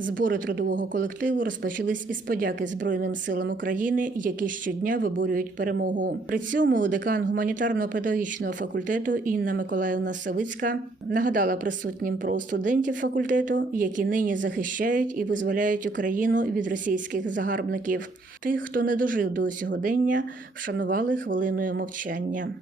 Збори трудового колективу розпочались із подяки Збройним силам України, які щодня виборюють перемогу. При цьому декан гуманітарно-педагогічного факультету Інна Миколаївна Савицька нагадала присутнім про студентів факультету, які нині захищають і визволяють Україну від російських загарбників. Тих, хто не дожив до сьогодення, вшанували хвилиною мовчання.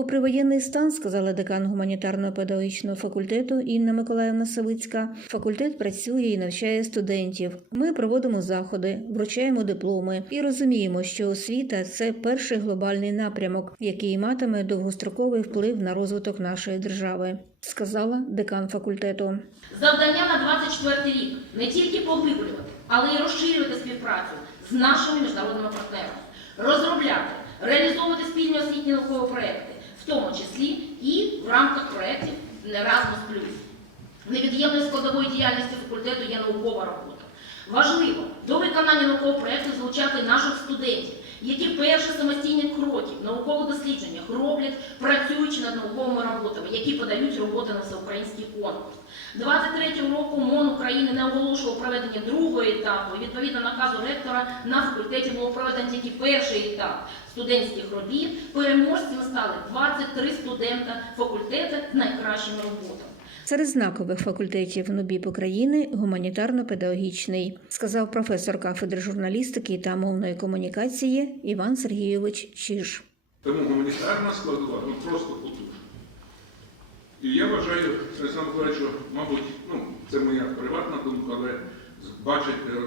Попри воєнний стан, сказала декан гуманітарно-педагогічного факультету Інна Миколаївна Савицька, факультет працює і навчає студентів. Ми проводимо заходи, вручаємо дипломи і розуміємо, що освіта це перший глобальний напрямок, який матиме довгостроковий вплив на розвиток нашої держави, сказала декан факультету. Завдання на 24 рік не тільки поглиблювати, але й розширювати співпрацю з нашими міжнародними партнерами, розробляти, реалізовувати спільні освітні наукові проекти, в тому числі і в рамках проєктів Erasmus+. Невід'ємною складовою діяльності факультету є наукова робота. Важливо до виконання наукового проєкту залучати наших студентів, які перші самостійні кроки в наукових дослідженнях роблять, працюючи над науковими роботами, які подають роботи на всеукраїнський конкурс. 23 року МОН України не оголошував проведення другого етапу. І відповідно наказу ректора на факультеті було проведено тільки перший етап студентських робіт. Переможцями стали 23 студента факультету з найкращими роботами. Серед знакових факультетів НУБІП України гуманітарно-педагогічний, сказав професор кафедри журналістики та мовної комунікації Іван Сергійович Чиж. Тому гуманітарна складова ну, просто потужна. І я вважаю, що, мабуть, ну, це моя приватна думка, але бачить, е,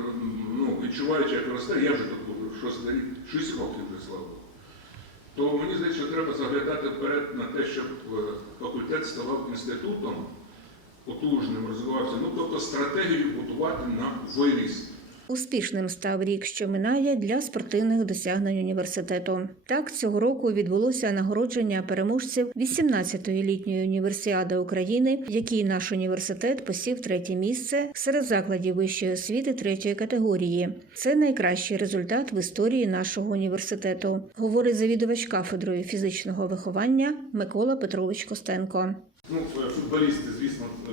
ну, відчуваючи, як росте, я вже тут був шостий рік, шість років вже слава. То мені здається, що треба заглядати вперед на те, щоб е, факультет ставав інститутом потужним, розвивався. Ну, тобто стратегію будувати на виріст. Успішним став рік, що минає для спортивних досягнень університету. Так, цього року відбулося нагородження переможців 18-ї літньої універсіади України, в якій наш університет посів третє місце серед закладів вищої освіти третьої категорії. Це найкращий результат в історії нашого університету, говорить завідувач кафедрою фізичного виховання Микола Петрович Костенко. Ну, футболісти, звісно, е,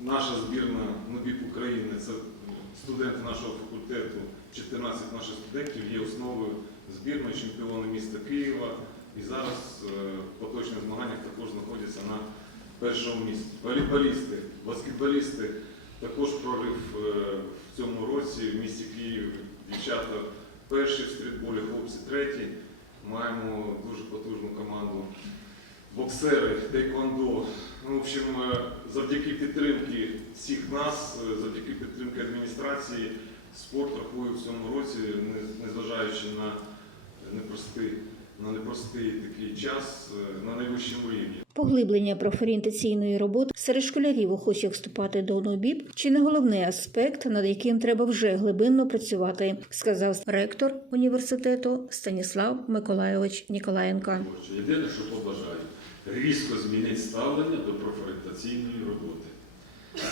наша збірна НОБІП України, це е, студенти нашого факультету, 14 наших студентів є основою збірної чемпіони міста Києва. І зараз е, в поточних змаганнях також знаходяться на першому місці. Волейболісти, баскетболісти, також прорив е, в цьому році в місті Київ. Дівчата перші в стрітболі, хлопці треті. Маємо дуже потужну команду боксери, тейквондо. Ну, в общем, е, завдяки підтримки всіх нас, е, завдяки підтримки адміністрації, спорт рахує в цьому році, не- незважаючи на непростий, на непростий такий час, е, на найвищому рівні. Поглиблення профорієнтаційної роботи серед школярів, охочих вступати до НОБІП, чи не головний аспект, над яким треба вже глибинно працювати, сказав ректор університету Станіслав Миколайович Ніколаєнко. Творче. Єдине, що побажаю, різко змінити ставлення до профорієнтаційної роботи.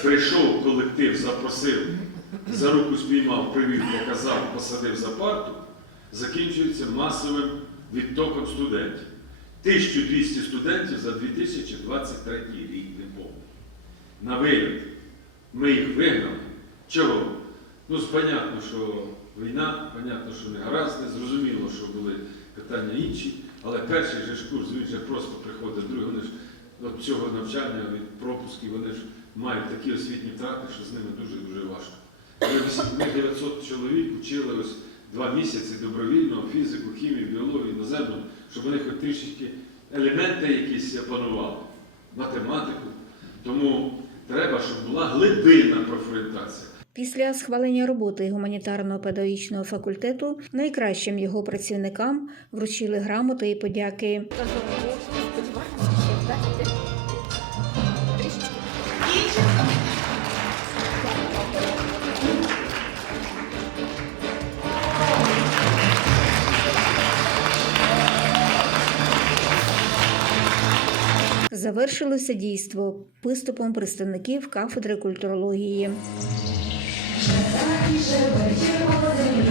Прийшов колектив, запросив, за руку спіймав, привів, показав, посадив за парту, закінчується масовим відтоком студентів. 1200 студентів за 2023 рік не повний. На виліт. Ми їх вигнали. Чого? Ну, понятно, що війна, що не гаразди, зрозуміло, що були питання інші, але перший же ж курс, він же просто приходить, другий, вони ж от цього навчання від пропусків, вони ж мають такі освітні втрати, що з ними дуже-дуже важко. Ми 900 чоловік вчили ось два місяці добровільно фізику, хімію, біологію, іноземну, щоб вони хоч трішечки елементи якісь опанували, математику. Тому треба, щоб була глибинна профорієнтація. Після схвалення роботи гуманітарно-педагогічного факультету найкращим його працівникам вручили грамоти і подяки. Завершилося дійство виступом представників кафедри культурології. Вечір молодий,